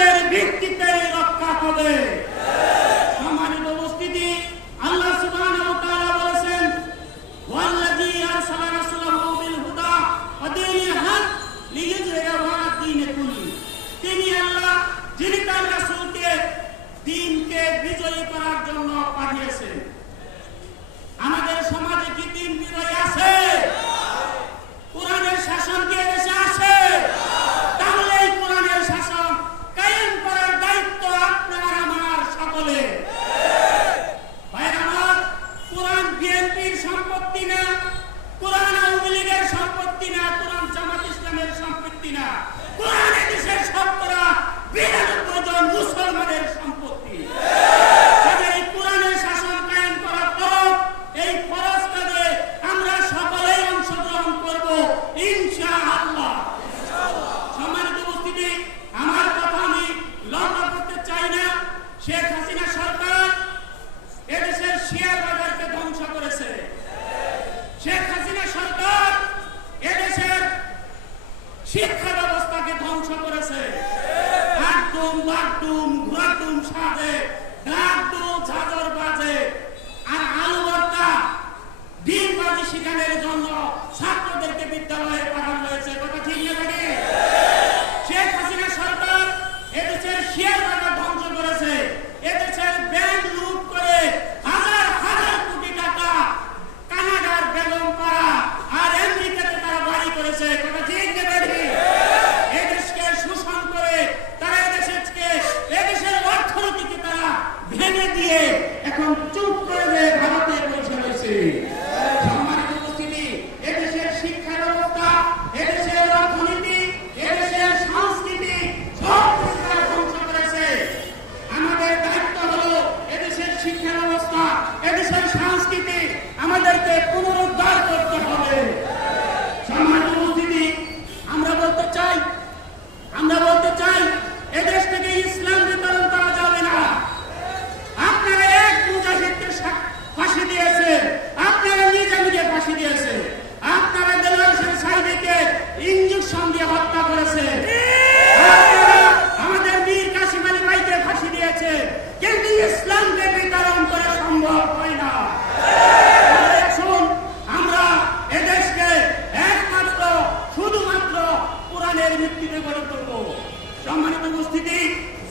ইমানের ভিত্তিতে রক্ষা করে ধ্বংস করেছে। বাজে। আর আলু ছাত্রদেরকে বিদ্যালয়ে পাঠানো হয়েছে। কথা ঠিক না শেখ হাসিনা সরকার, এদেশের শেয়ার ইমানের ভিত্তিতে গড়ে তুলবো। সম্মানিত উপস্থিতি,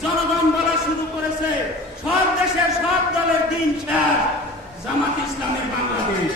জনগণ বলা শুরু করেছে, সব দেশের সব দলের দিন শেষ, জামাত ইসলামের বাংলাদেশ।